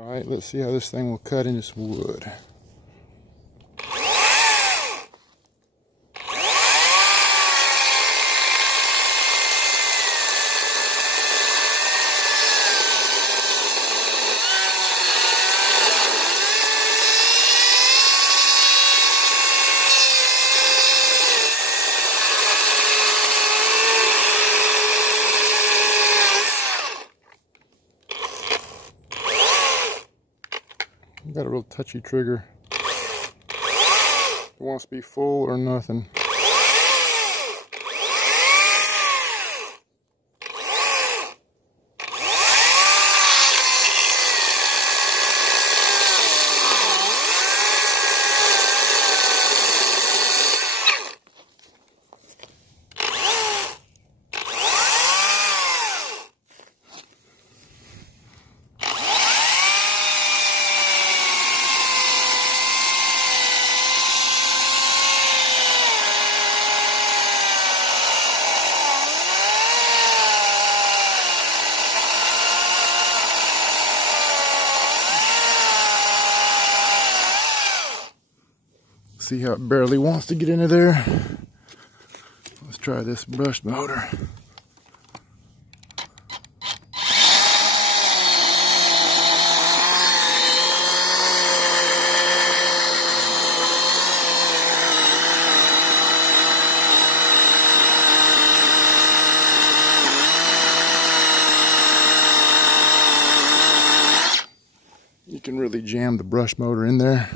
All right, let's see how this thing will cut in this wood. Got a real touchy trigger. It wants to be full or nothing. See how it barely wants to get into there. Let's try this brush motor. You can really jam the brush motor in there.